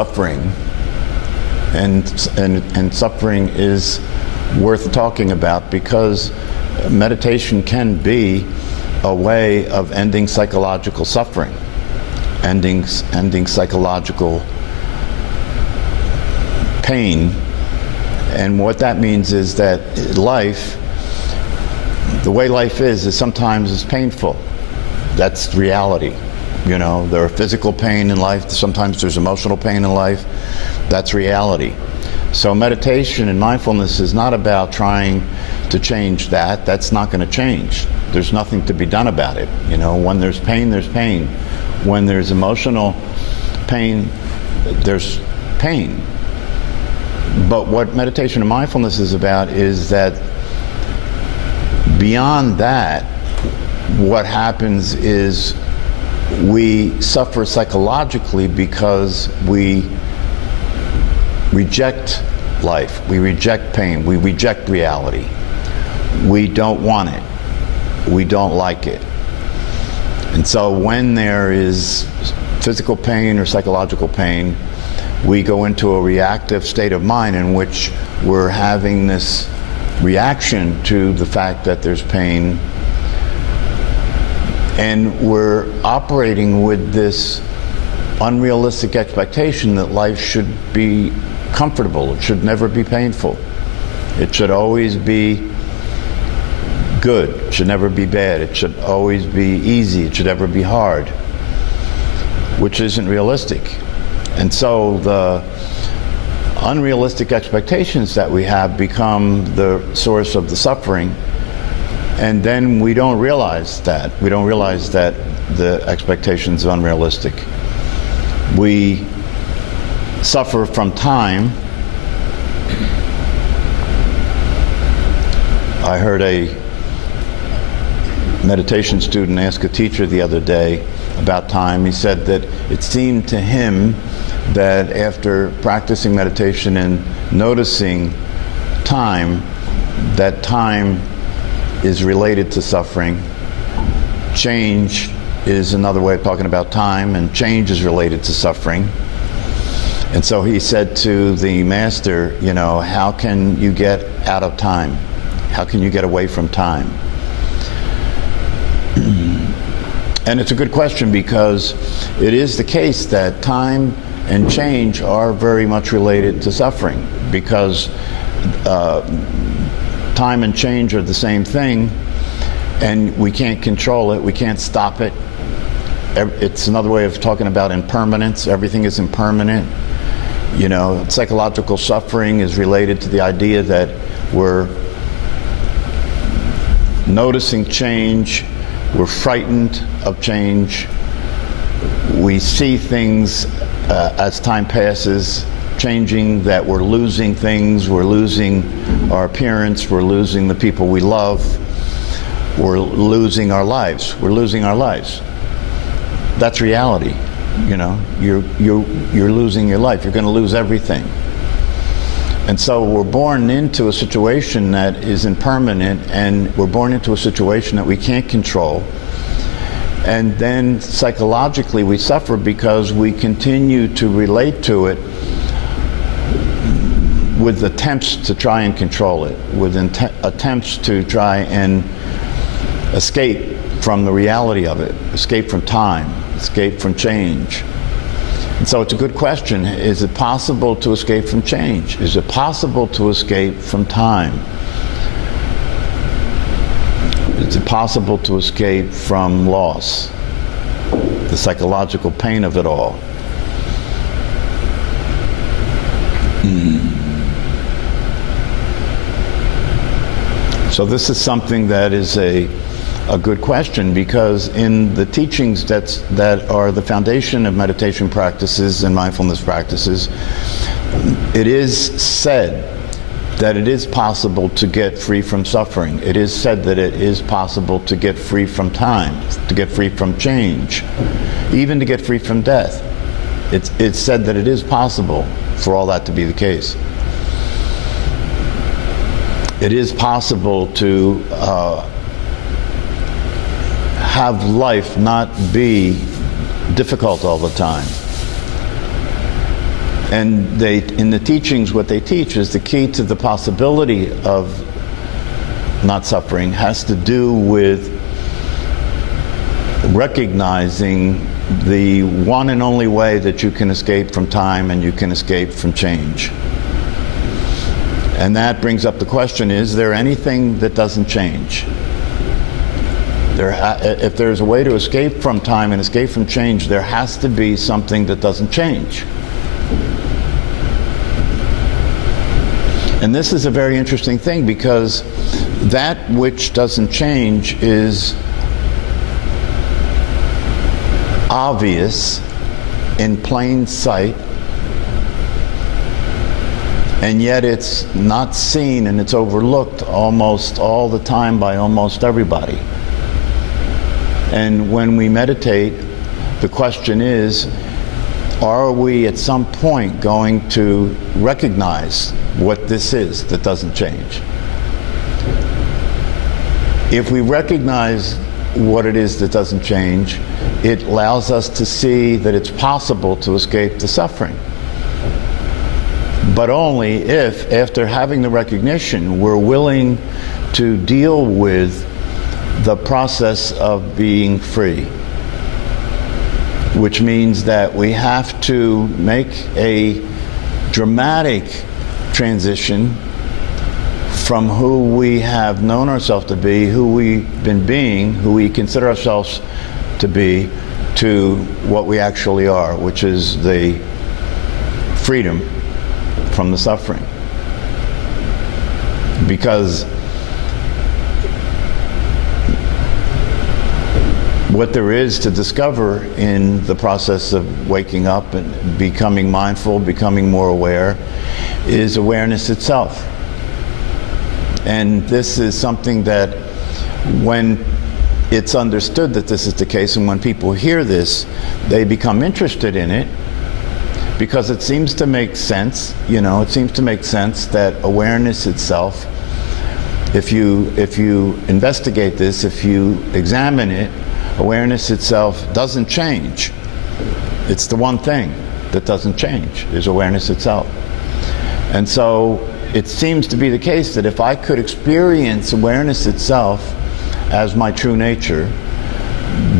suffering, and suffering is worth talking about because meditation can be a way of ending psychological suffering, ending psychological pain. And what that means is that life, the way life is sometimes is painful. That's reality. You know, there are physical pain in life, sometimes there's emotional pain in life. That's reality. So meditation and mindfulness is not about trying to change that. That's not going to change. There's nothing to be done about it. You know, when there's pain, there's pain. When there's emotional pain, there's pain. But what meditation and mindfulness is about is that beyond that, what happens is we suffer psychologically because we reject life, we reject pain, we reject reality. We don't want it. We don't like it. And so when there is physical pain or psychological pain, we go into a reactive state of mind in which we're having this reaction to the fact that there's pain, and we're operating with this unrealistic expectation that life should be comfortable. It should never be painful. It should always be good. It should never be bad. It should always be easy. It should never be hard, which isn't realistic. And so the unrealistic expectations that we have become the source of the suffering. And then we don't realize that. We don't realize that the expectations are unrealistic. We suffer from time. I heard a meditation student ask a teacher the other day about time. He said that it seemed to him that after practicing meditation and noticing time, that time is related to suffering. Change is another way of talking about time, and change is related to suffering. And so he said to the master, you know, how can you get out of time? How can you get away from time? And it's a good question because it is the case that time and change are very much related to suffering, because time and change are the same thing, and we can't control it, we can't stop it. It's another way of talking about impermanence. Everything is impermanent. You know, psychological suffering is related to the idea that we're noticing change, we're frightened of change, we see things as time passes changing, that we're losing things, we're losing our appearance, we're losing the people we love, we're losing our lives, That's reality. You know, you're losing your life, you're going to lose everything. And so we're born into a situation that is impermanent, and we're born into a situation that we can't control. And then psychologically we suffer because we continue to relate to it with attempts to try and control it, with attempts to try and escape from the reality of it, escape from time, escape from change. And so it's a good question. Is it possible to escape from change? Is it possible to escape from time? Is it possible to escape from loss, the psychological pain of it all? So this is something that is a good question, because in the teachings that are the foundation of meditation practices and mindfulness practices, it is said that it is possible to get free from suffering. It is said that it is possible to get free from time, to get free from change, even to get free from death. It's said that it is possible for all that to be the case. It is possible to have life not be difficult all the time. And in the teachings, what they teach is the key to the possibility of not suffering has to do with recognizing the one and only way that you can escape from time and you can escape from change. And that brings up the question, is there anything that doesn't change? If there's a way to escape from time and escape from change, there has to be something that doesn't change. And this is a very interesting thing, because that which doesn't change is obvious in plain sight, and yet it's not seen and it's overlooked almost all the time by almost everybody. And when we meditate, the question is, are we at some point going to recognize what this is that doesn't change? If we recognize what it is that doesn't change, it allows us to see that it's possible to escape the suffering. But only if, after having the recognition, we're willing to deal with the process of being free. Which means that we have to make a dramatic transition from who we have known ourselves to be, who we've been being, who we consider ourselves to be, to what we actually are, which is the freedom from the suffering. Because what there is to discover in the process of waking up and becoming mindful, becoming more aware, is awareness itself. And this is something that, when it's understood that this is the case, and when people hear this, they become interested in it, because it seems to make sense. It seems to make sense that awareness itself, if you investigate this, if you examine it, awareness itself doesn't change. It's the one thing that doesn't change, is awareness itself. And so it seems to be the case that if I could experience awareness itself as my true nature,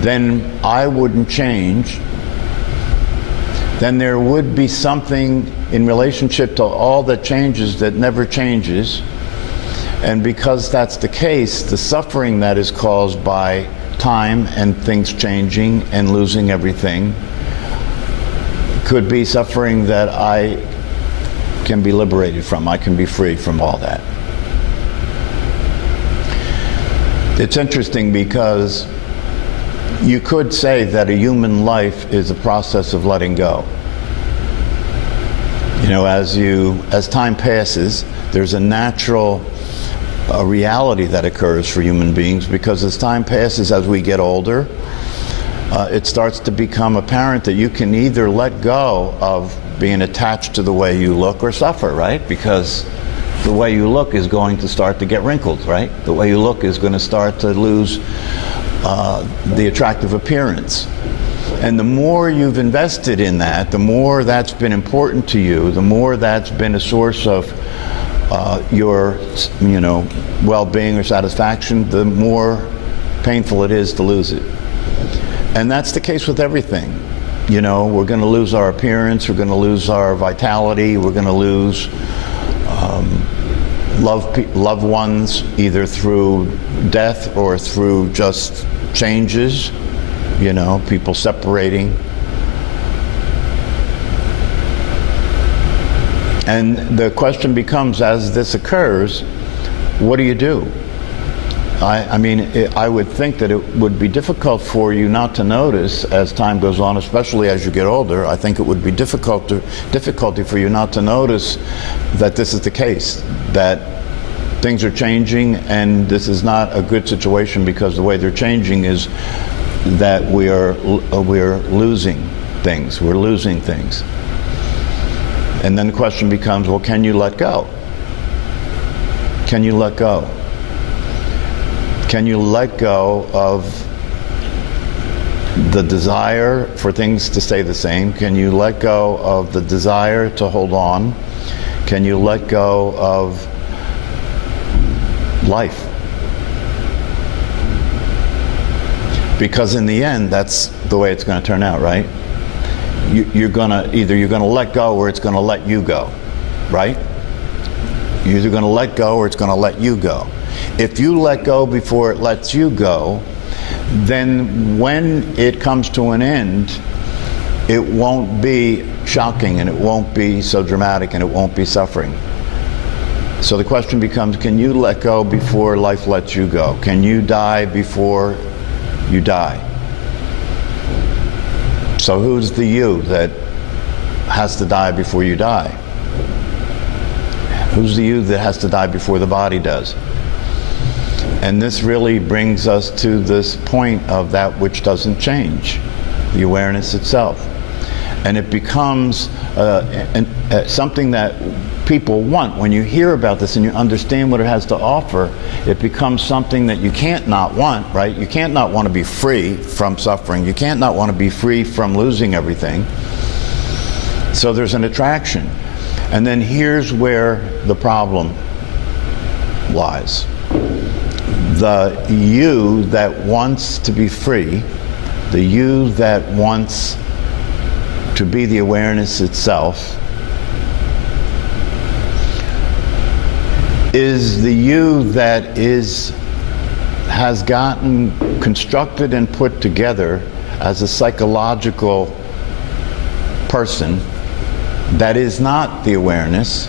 then I wouldn't change. Then there would be something in relationship to all that changes that never changes. And because that's the case, the suffering that is caused by time and things changing and losing everything could be suffering that I can be liberated from. I can be free from all that. It's interesting because you could say that a human life is a process of letting go. As time passes, there's a natural reality that occurs for human beings, because as time passes, as we get older, it starts to become apparent that you can either let go of being attached to the way you look or suffer, right? Because the way you look is going to start to get wrinkled, right? The way you look is going to start to lose the attractive appearance. And the more you've invested in that, the more that's been important to you, the more that's been a source of your well-being or satisfaction, the more painful it is to lose it. And that's the case with everything. We're going to lose our appearance, we're going to lose our vitality, we're going to lose loved ones, either through death or through just changes, people separating. And the question becomes, as this occurs, what do you do? I would think that it would be difficult for you not to notice as time goes on, especially as you get older. I think it would be difficulty for you not to notice that this is the case, that things are changing, and this is not a good situation, because the way they're changing is that we're losing things. We're losing things. And then the question becomes, well, can you let go? Can you let go? Can you let go of the desire for things to stay the same? Can you let go of the desire to hold on? Can you let go of life? Because in the end, that's the way it's going to turn out, right? You're going to let go or it's going to let you go, right? You're either going to let go or it's going to let you go. If you let go before it lets you go, then when it comes to an end, it won't be shocking and it won't be so dramatic and it won't be suffering. So the question becomes, can you let go before life lets you go? Can you die before you die? So who's the you that has to die before you die? Who's the you that has to die before the body does? And this really brings us to this point of that which doesn't change, the awareness itself. And it becomes something that people want. When you hear about this and you understand what it has to offer, it becomes something that you can't not want, right? You can't not want to be free from suffering. You can't not want to be free from losing everything. So there's an attraction. And then here's where the problem lies. The you that wants to be free, the you that wants to be the awareness itself, is the you that has gotten constructed and put together as a psychological person that is not the awareness,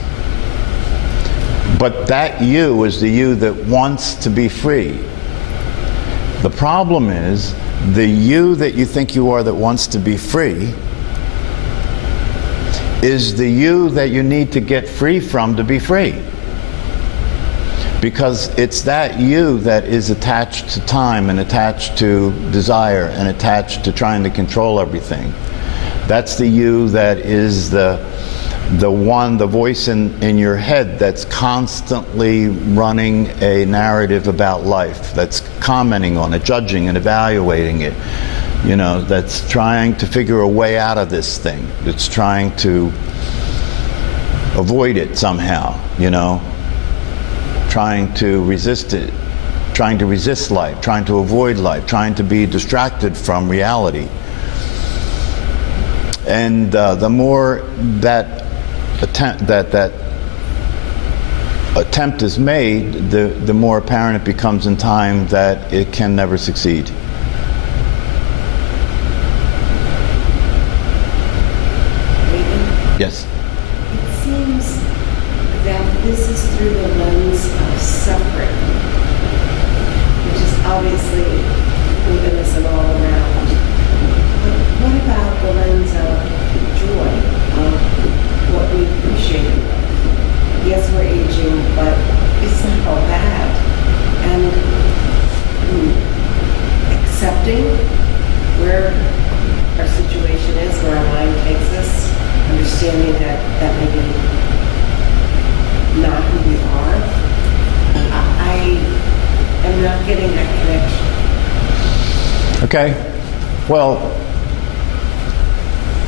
but that you is the you that wants to be free. The problem is, the you that you think you are that wants to be free is the you that you need to get free from to be free. Because it's that you that is attached to time and attached to desire and attached to trying to control everything. That's the you that is the voice in your head that's constantly running a narrative about life, that's commenting on it, judging and evaluating it, you know, that's trying to figure a way out of this thing, that's trying to avoid it somehow, you know, trying to resist it, trying to resist life, trying to avoid life, trying to be distracted from reality. And the more that attempt is made, the more apparent it becomes in time that it can never succeed. Yes? It seems that this is through the lens of suffering, which is obviously within us and all around. But what about the lens of joy, of what we appreciate in life? Yes, we're aging, but it's not all bad. And accepting where our situation is, where our mind takes us, understanding that may be not who we are. I am not getting that connection. Okay. Well,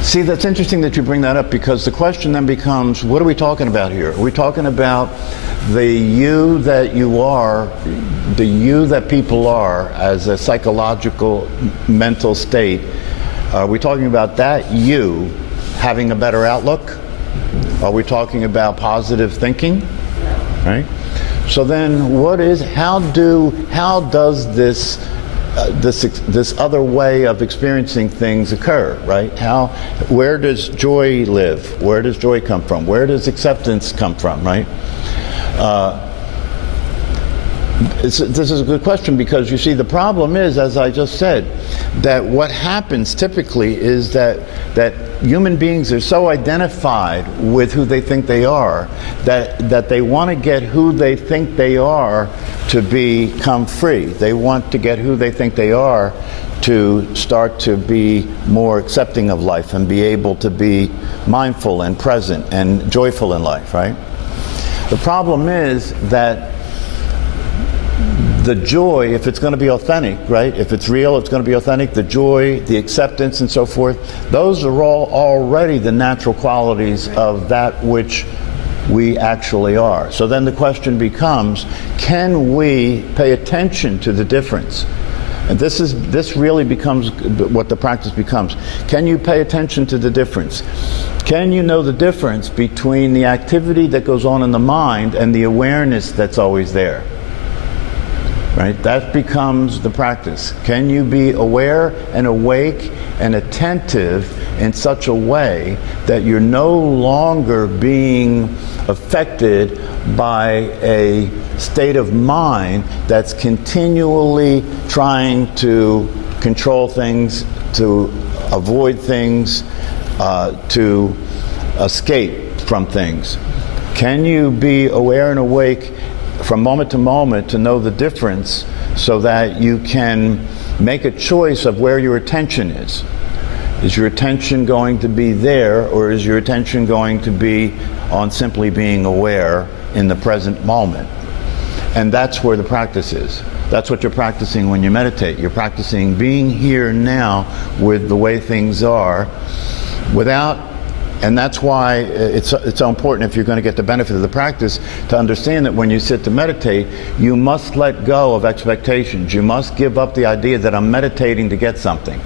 see, that's interesting that you bring that up, because the question then becomes, what are we talking about here? Are we talking about the you that you are, the you that people are as a psychological mental state? Are we talking about that you having a better outlook? Are we talking about positive thinking? No. Right? So then how does this other way of experiencing things occur, right? Where does joy live? Where does joy come from? Where does acceptance come from, right? This is a good question, because you see, the problem is, as I just said, that what happens typically is that human beings are so identified with who they think they are that they want to get who they think they are to become free. They want to get who they think they are to start to be more accepting of life and be able to be mindful and present and joyful in life, right? The problem is that the joy, if it's going to be authentic, right? If it's real, it's going to be authentic. The joy, the acceptance, and so forth, those are all already the natural qualities of that which we actually are. So then the question becomes, can we pay attention to the difference? And this really becomes what the practice becomes. Can you pay attention to the difference? Can you know the difference between the activity that goes on in the mind and the awareness that's always there? Right? That becomes the practice. Can you be aware and awake and attentive in such a way that you're no longer being affected by a state of mind that's continually trying to control things, to avoid things, to escape from things? Can you be aware and awake from moment to moment to know the difference so that you can make a choice of where your attention is? Is your attention going to be there, or is your attention going to be on simply being aware in the present moment? And that's where the practice is. That's what you're practicing when you meditate. You're practicing being here now with the way things are, and that's why it's so important, if you're going to get the benefit of the practice, to understand that when you sit to meditate, you must let go of expectations. You must give up the idea that I'm meditating to get something.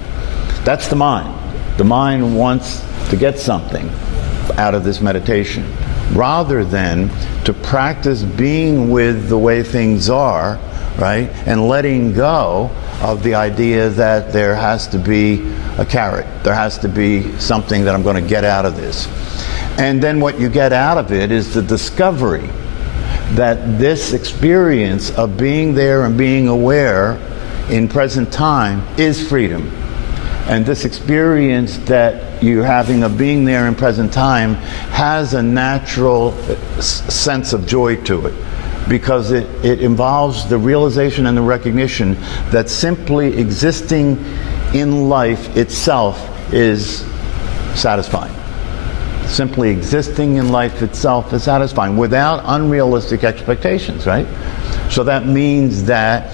That's the mind. The mind wants to get something out of this meditation, rather than to practice being with the way things are, right? And letting go of the idea that there has to be a carrot. There has to be something that I'm going to get out of this. And then what you get out of it is the discovery that this experience of being there and being aware in present time is freedom. And this experience that you're having of being there in present time has a natural sense of joy to it, because it involves the realization and the recognition that simply existing in life itself is satisfying. Simply existing in life itself is satisfying without unrealistic expectations, right? So that means that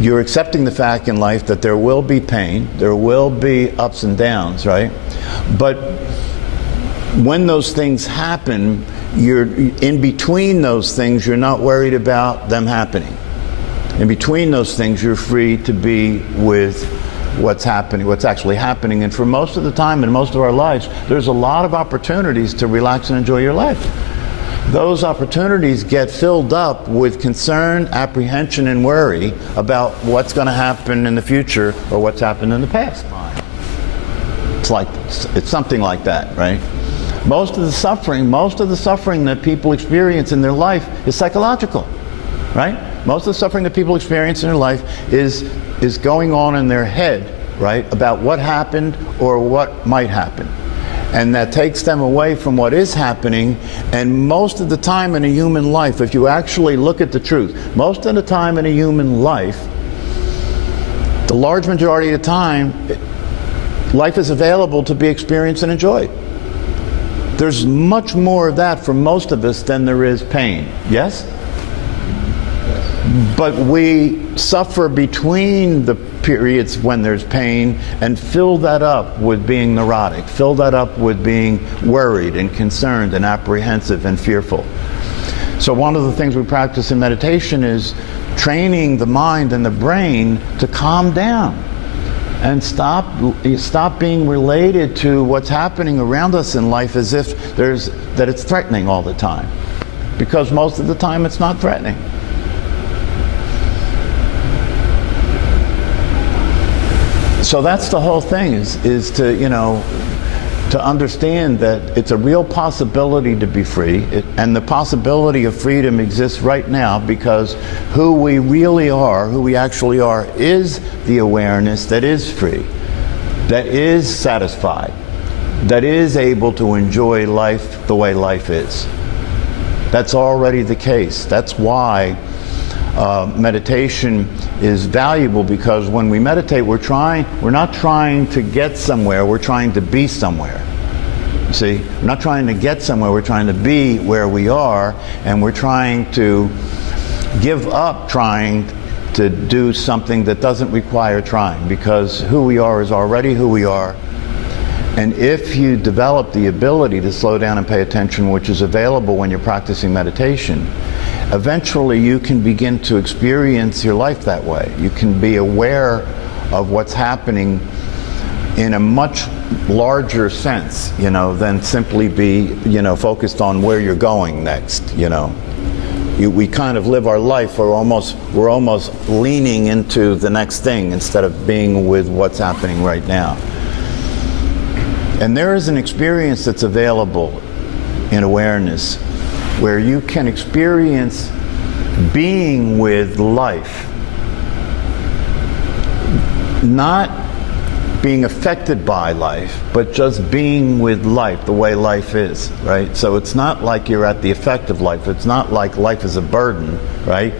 you're accepting the fact in life that there will be pain, there will be ups and downs, right? But when those things happen, you're in between those things, you're not worried about them happening. In between those things, you're free to be with what's happening, what's actually happening. And for most of the time in most of our lives, there's a lot of opportunities to relax and enjoy your life. Those opportunities get filled up with concern, apprehension, and worry about what's going to happen in the future or what's happened in the past. It's something like that, right? Most of the suffering that people experience in their life is psychological, right? Most of the suffering that people experience in their life is going on in their head, right, about what happened or what might happen. And that takes them away from what is happening. And most of the time in a human life, if you actually look at the truth, most of the time in a human life, the large majority of the time, life is available to be experienced and enjoyed. There's much more of that for most of us than there is pain. Yes? But we suffer between the periods when there's pain and fill that up with being neurotic, fill that up with being worried and concerned and apprehensive and fearful. So one of the things we practice in meditation is training the mind and the brain to calm down and stop being related to what's happening around us in life as if that it's threatening all the time, because most of the time it's not threatening. So that's the whole thing, is to understand that it's a real possibility to be free, and the possibility of freedom exists right now, because who we really are, who we actually are, is the awareness that is free, that is satisfied, that is able to enjoy life the way life is. That's already the case. That's why meditation is valuable, because when we meditate, we're not trying to get somewhere, we're trying to be somewhere. See, we're not trying to get somewhere, we're trying to be where we are, and we're trying to give up trying to do something that doesn't require trying, because who we are is already who we are. And if you develop the ability to slow down and pay attention, which is available when you're practicing meditation, eventually you can begin to experience your life that way. You can be aware of what's happening in a much larger sense, than simply be, focused on where you're going next, We kind of live our life, we're almost leaning into the next thing instead of being with what's happening right now. And there is an experience that's available in awareness where you can experience being with life, not being affected by life, but just being with life, the way life is, right? So it's not like you're at the effect of life. It's not like life is a burden, right?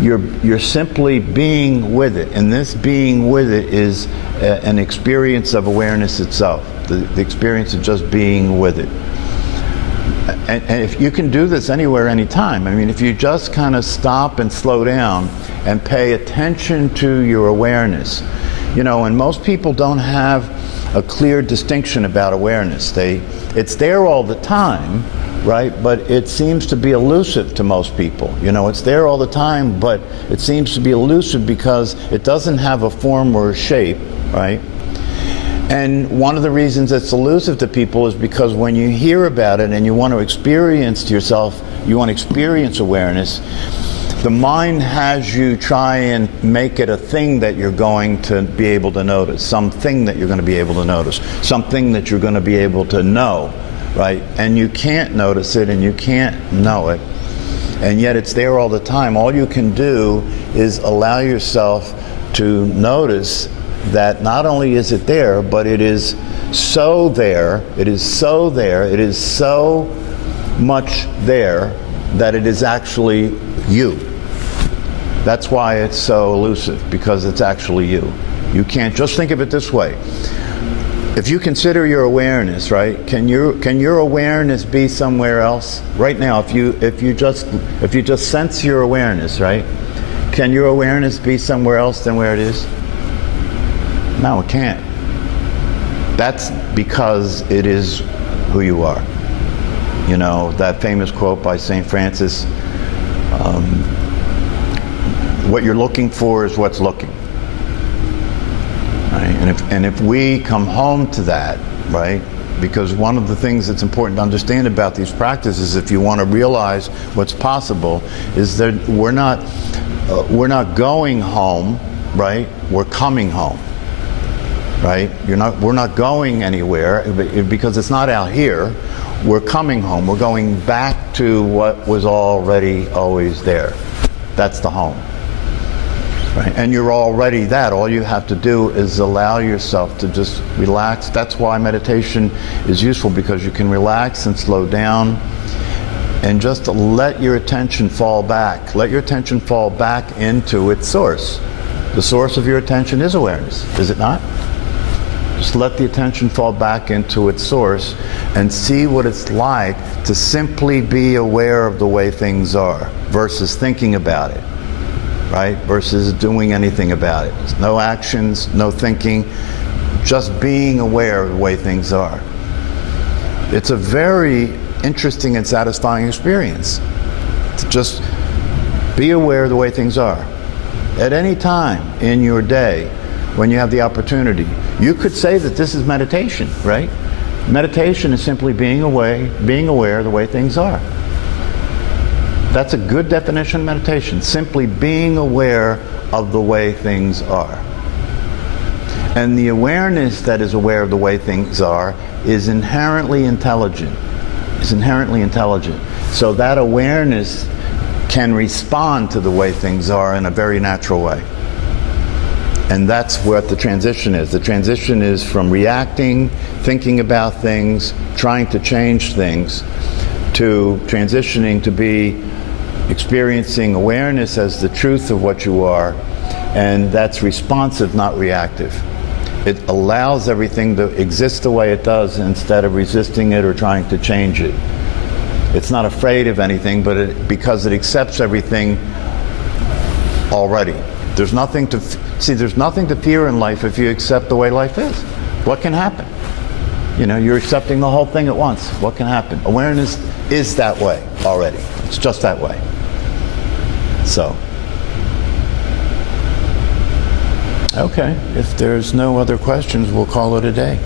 You're simply being with it, and this being with it is an experience of awareness itself, the experience of just being with it. And if you can do this anywhere, anytime. I mean, if you just kind of stop and slow down and pay attention to your awareness, and most people don't have a clear distinction about awareness. It's there all the time, right? But it seems to be elusive to most people. It's there all the time, but it seems to be elusive because it doesn't have a form or a shape, right? And one of the reasons it's elusive to people is because when you hear about it and you want to experience yourself, you want to experience awareness, the mind has you try and make it a thing that you're going to be able to notice, something that you're going to be able to notice, something that you're going to be able to know, right? And you can't notice it and you can't know it, and yet it's there all the time. All you can do is allow yourself to notice that not only is it there, but it is so there, it is so much there that it is actually you. That's why it's so elusive, because it's actually you. You can't just think of it this way. If you consider your awareness, right, can your awareness be somewhere else? Right now, if you just sense your awareness, right, can your awareness be somewhere else than where it is? No, it can't. That's because it is who you are. That famous quote by St. Francis, what you're looking for is what's looking. Right? And if we come home to that, right, because one of the things that's important to understand about these practices, if you want to realize what's possible, is that we're not going home, right? We're coming home. Right? We're not going anywhere because it's not out here. We're coming home. We're going back to what was already always there. That's the home. Right? And you're already that. All you have to do is allow yourself to just relax. That's why meditation is useful, because you can relax and slow down and just let your attention fall back. Let your attention fall back into its source. The source of your attention is awareness, is it not? Just let the attention fall back into its source and see what it's like to simply be aware of the way things are versus thinking about it, right? Versus doing anything about it. No actions, no thinking, just being aware of the way things are. It's a very interesting and satisfying experience to just be aware of the way things are. At any time in your day, when you have the opportunity, you could say that this is meditation, right? Meditation is simply being aware of the way things are. That's a good definition of meditation, simply being aware of the way things are. And the awareness that is aware of the way things are is inherently intelligent. So that awareness can respond to the way things are in a very natural way. And that's what the transition is. The transition is from reacting, thinking about things, trying to change things, to transitioning to be experiencing awareness as the truth of what you are, and that's responsive, not reactive. It allows everything to exist the way it does instead of resisting it or trying to change it. It's not afraid of anything, but because it accepts everything already. There's nothing to there's nothing to fear in life if you accept the way life is. What can happen? You know, you're accepting the whole thing at once. What can happen? Awareness is that way already. It's just that way. So, okay, if there's no other questions, we'll call it a day.